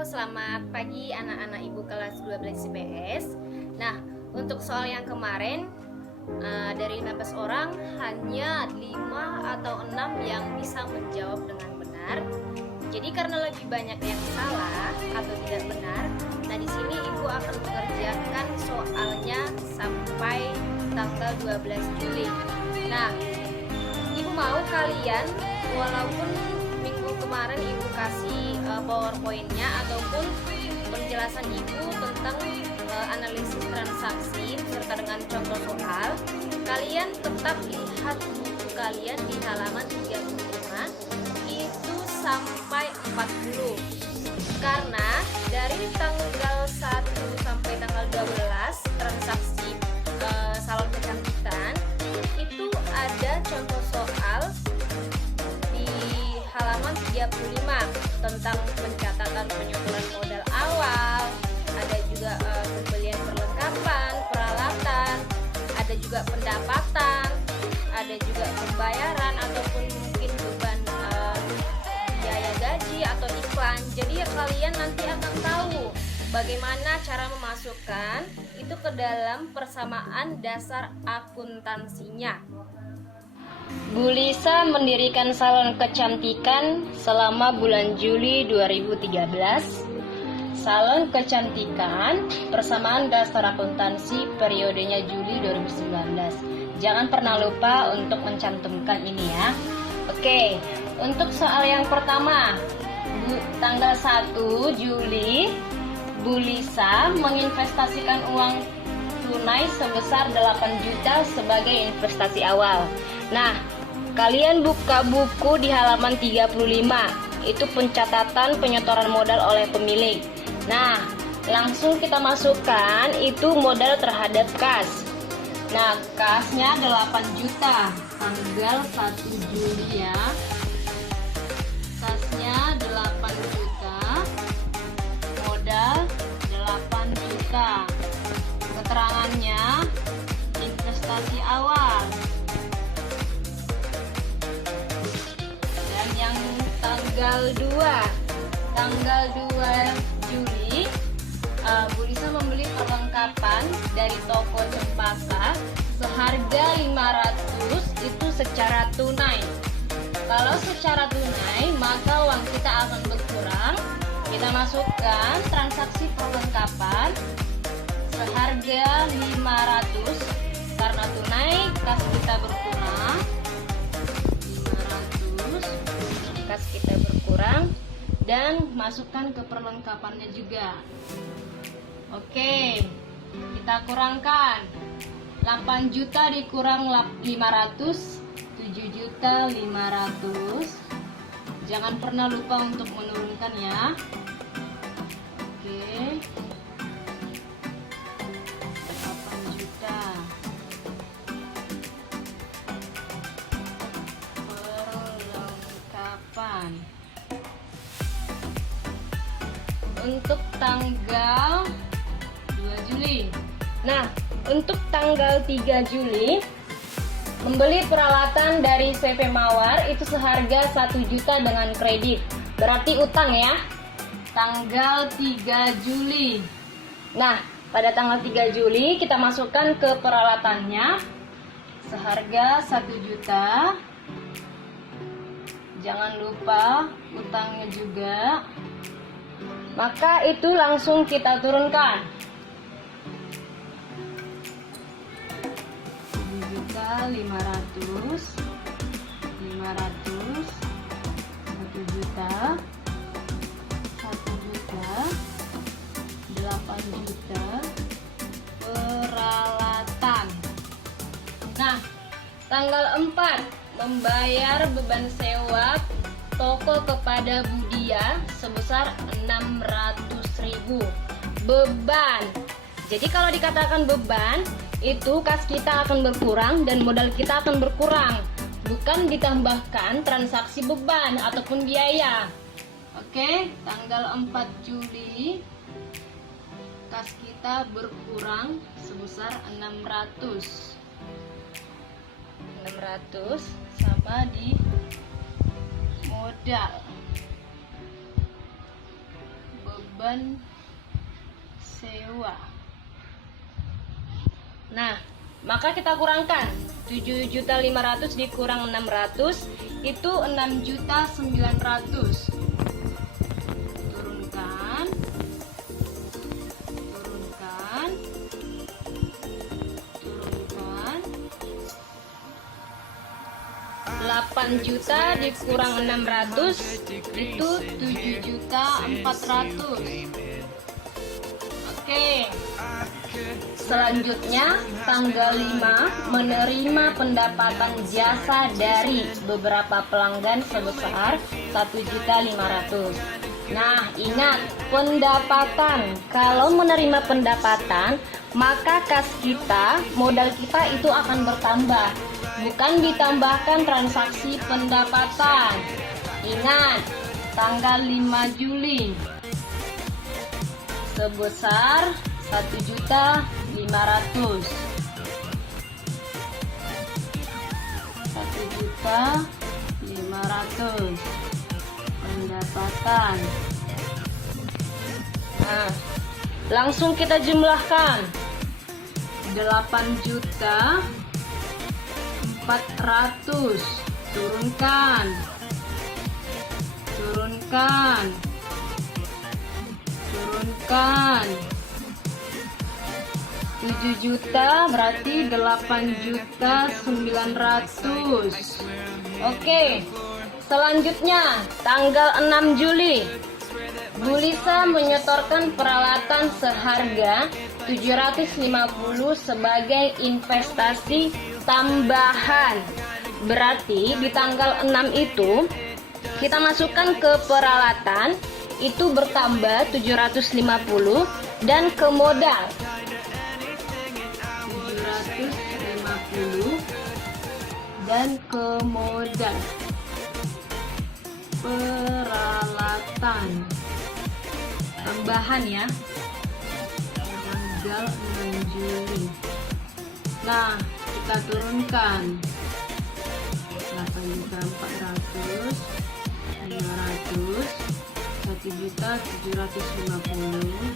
selamat pagi anak-anak ibu kelas 12 IPS. Nah, untuk soal yang kemarin dari 15 orang hanya 5 atau 6 yang bisa menjawab dengan benar. Jadi karena lebih banyak yang salah atau tidak benar, nah di sini ibu akan mengerjakan soalnya sampai tanggal 12 Juli. Nah, ibu mau kalian walaupun minggu kemarin ibu kasih PowerPoint-nya ataupun penjelasan ibu tentang analisis transaksi serta dengan contoh soal, kalian tetap lihat buku kalian di halaman 35 itu sampai 40, karena dari tanggal 1 sampai tanggal 12 transaksi salon kecantikan itu ada contoh soal di halaman 35 tentang pencatatan penyusunan modal awal, ada juga pembelian perlengkapan, peralatan, ada juga pendapatan, ada juga pembayaran ataupun mungkin beban biaya gaji atau iklan. Jadi kalian nanti akan tahu bagaimana cara memasukkan itu ke dalam persamaan dasar akuntansinya. Bu Lisa mendirikan salon kecantikan selama bulan Juli 2013. Salon kecantikan persamaan dasar akuntansi periodenya Juli 2019. Jangan pernah lupa untuk mencantumkan ini ya. Oke, untuk soal yang pertama, tanggal 1 Juli Bu Lisa menginvestasikan uang tunai sebesar 8 juta sebagai investasi awal. Nah, kalian buka buku di halaman 35. Itu pencatatan penyetoran modal oleh pemilik. Nah, langsung kita masukkan itu modal terhadap kas. Nah, kasnya 8 juta tanggal 1 Juli ya. Kasnya 8 juta, modal 8 juta. Keterangannya investasi awal. Dan yang tanggal 2 Juli Bu Lisa membeli perlengkapan dari toko Cempaka seharga 500 itu secara tunai. Kalau secara tunai maka uang kita akan berkurang. Kita masukkan transaksi perlengkapan seharga 500 karena tunai kas kita berkurang. 500 kas kita berkurang dan masukkan ke perlengkapannya juga. Oke, kita kurangkan 8 juta dikurang 500, 7 juta 500. Jangan pernah lupa untuk menurunkan ya. Oke, 8 juta perlengkapan. Untuk tanggal 2 Juli. Nah, untuk tanggal 3 Juli membeli peralatan dari CV Mawar itu seharga 1 juta dengan kredit. Berarti utang ya. Tanggal 3 Juli. Nah, pada tanggal 3 Juli kita masukkan ke peralatannya seharga 1 juta. Jangan lupa utangnya juga. Maka itu langsung kita turunkan. 7.500.000, 1 juta, 8 juta peralatan. Nah, tanggal 4 membayar beban sewa toko kepada Budia sebesar 600.000. Beban. Jadi kalau dikatakan beban, itu kas kita akan berkurang dan modal kita akan berkurang, bukan ditambahkan transaksi beban ataupun biaya. Oke, tanggal 4 Juli kas kita berkurang sebesar 600 sama di modal. beban sewa. Nah, maka kita kurangkan 7.500.000 dikurang 600 itu 6.900.000. Turunkan 8 juta dikurang 600 itu 7.400.000. Oke. Selanjutnya tanggal 5 menerima pendapatan jasa dari beberapa pelanggan sebesar 1.500.000. Nah, ingat pendapatan. Kalau menerima pendapatan, maka kas kita, modal kita itu akan bertambah, bukan ditambahkan transaksi pendapatan. Ingat, tanggal 5 Juli sebesar 1.500.000. 1.500.000 pendapatan. Nah, langsung kita jumlahkan. 8.400.000 turunkan 7 juta berarti 8.900.000. Oke, selanjutnya tanggal 6 Juli Bu Lisa menyetorkan peralatan seharga 750 sebagai investasi tambahan. Berarti di tanggal 6 itu kita masukkan ke peralatan itu bertambah 750 dan ke modal 750 dan ke modal peralatan tambahan ya, tanggal 6 Juli. Nah, kita turunkan 8.400.000, 500, 1.750.000, 1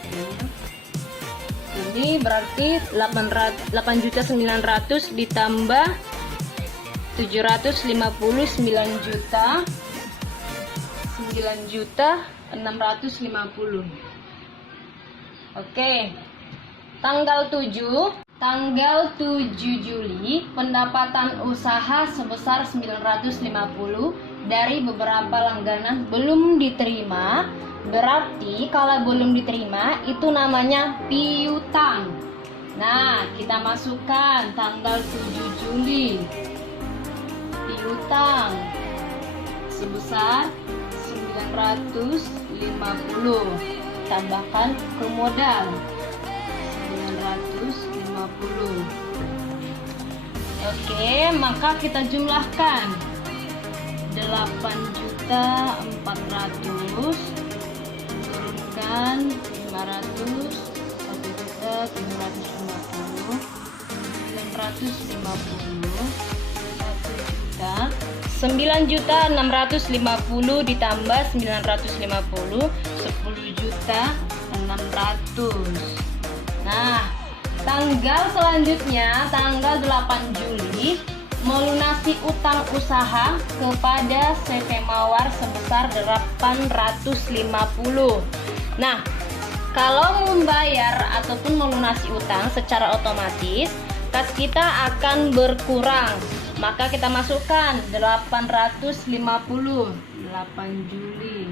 juta. Ini berarti 8.900.000 ditambah 750, 9.650. Oke. Tanggal 7 Juli pendapatan usaha sebesar 950 dari beberapa langganan belum diterima. Berarti kalau belum diterima itu namanya piutang. Nah, kita masukkan tanggal 7 Juli piutang sebesar 950, tambahkan ke modal 950. Oke, maka kita jumlahkan 8.400.000 turunkan 500, 1.750, 9.650 ditambah 950, 10.600. Nah, tanggal selanjutnya tanggal 8 Juli melunasi utang usaha kepada CV Mawar sebesar 850. Nah, kalau membayar ataupun melunasi utang secara otomatis kas kita akan berkurang. Maka kita masukkan 850, 8 Juli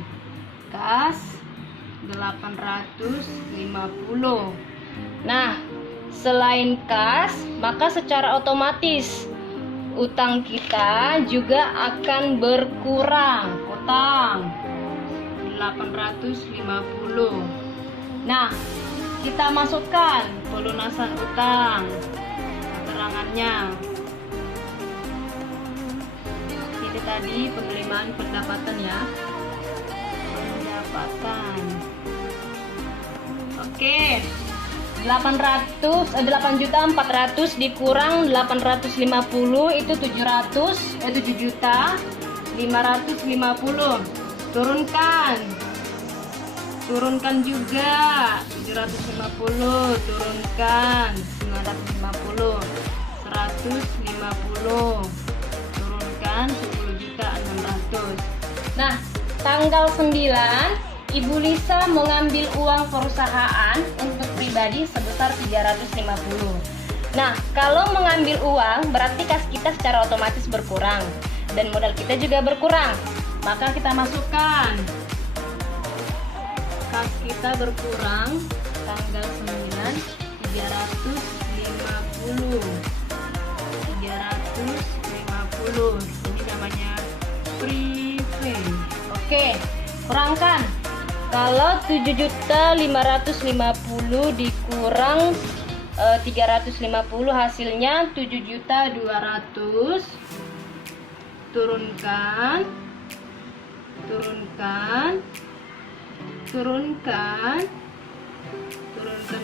kas 850. Nah, selain kas, maka secara otomatis utang kita juga akan berkurang. Utang 850. Nah, kita masukkan pelunasan utang, keterangannya. Ini tadi penerimaan pendapatan ya. Pendapatan. Oke. 8.400.000 dikurang 850 itu 7.550. Turunkan turunkan juga 750, turunkan 950, 150, turunkan 10.600. Nah, tanggal 9 Ibu Lisa mengambil uang perusahaan untuk pribadi sebesar 350. Nah, kalau mengambil uang berarti kas kita secara otomatis berkurang dan modal kita juga berkurang. Maka kita masukkan kas kita berkurang tanggal 9 350. Ini namanya prepaid. Oke, kurangkan. Kalau 7.550 dikurang 350 hasilnya 7.200. Turunkan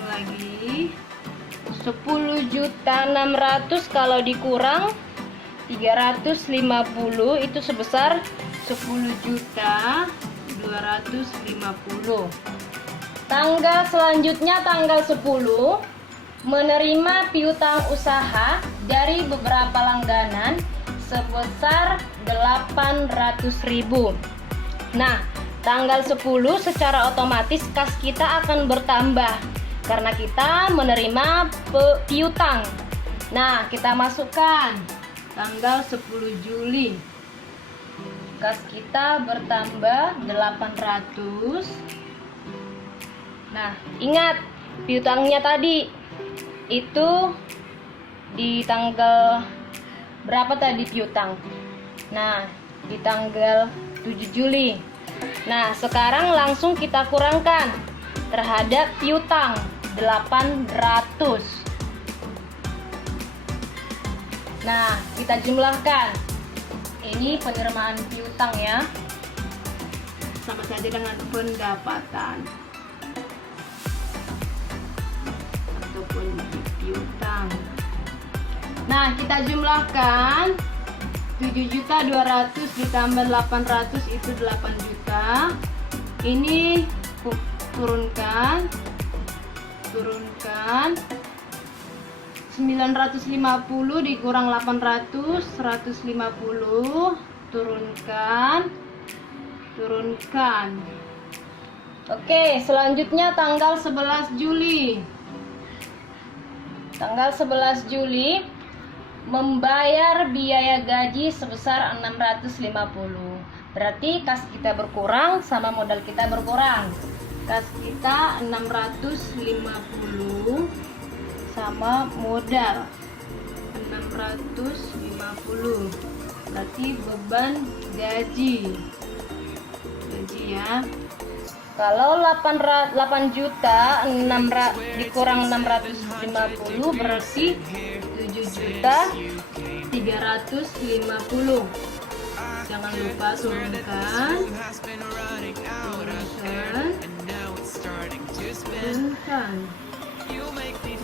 lagi 10.600 kalau dikurang 350 itu sebesar 10.250. Tanggal selanjutnya tanggal 10 menerima piutang usaha dari beberapa langganan sebesar 800.000. Nah, tanggal 10 secara otomatis kas kita akan bertambah karena kita menerima piutang. Nah, kita masukkan tanggal 10 Juli. Kas kita bertambah 800. Nah, ingat piutangnya tadi itu di tanggal berapa tadi piutang? Nah, di tanggal 7 Juli. Nah, sekarang langsung kita kurangkan terhadap piutang 800. Nah, kita jumlahkan. Ini penerimaan piutang ya. Sama saja dengan pendapatan ataupun piutang. Nah, kita jumlahkan 7.200 ditambah 800 itu 8 juta. Ini turunkan 950 dikurang 800, 150, turunkan. Oke, selanjutnya tanggal 11 Juli. Tanggal 11 Juli membayar biaya gaji sebesar 650. Berarti kas kita berkurang sama modal kita berkurang. Kas kita 650 sama modal 650. Berarti beban gaji ya. Kalau 8 juta 600 dikurang 650 berarti 7.350. Jangan lupa turunkan.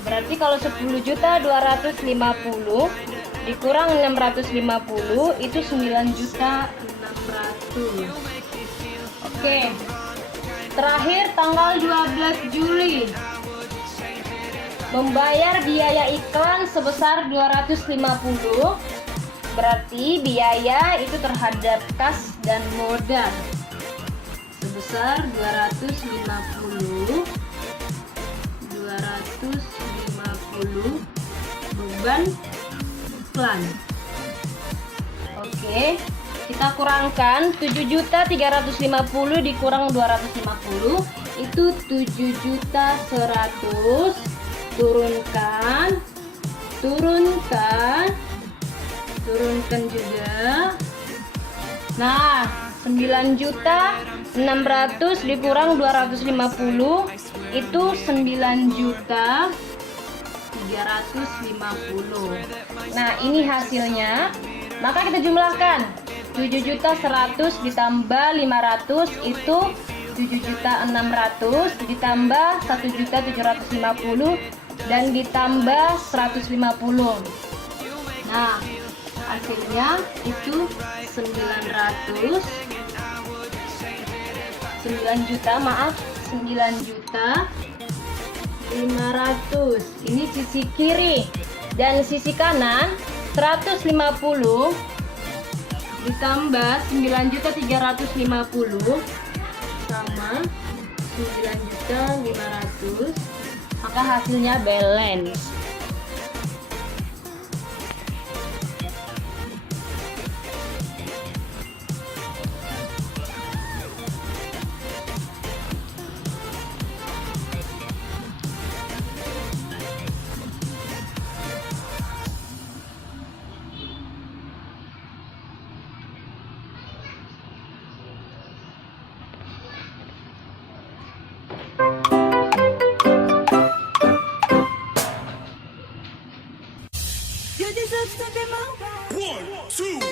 Berarti kalau 10.250 dikurang 650 itu 9.600. Oke. Terakhir tanggal 12 Juli. Membayar biaya iklan sebesar 250. Berarti biaya itu terhadap kas dan modal sebesar 250 beban iklan. Oke, kita kurangkan 7.350 dikurang 250 itu 7.100. Turunkan juga. Nah, 9.600 dikurang 250 itu 9.350. Nah, ini hasilnya. Maka kita jumlahkan 7.100 ditambah 500 itu 7.600 ditambah 1.750 dan ditambah 150. Nah, hasilnya itu 9 juta 9.500.000. Ini sisi kiri dan sisi kanan 150 ditambah 9.350 sama 9.500.000, maka hasilnya balance. You deserve to be more. 1, 2,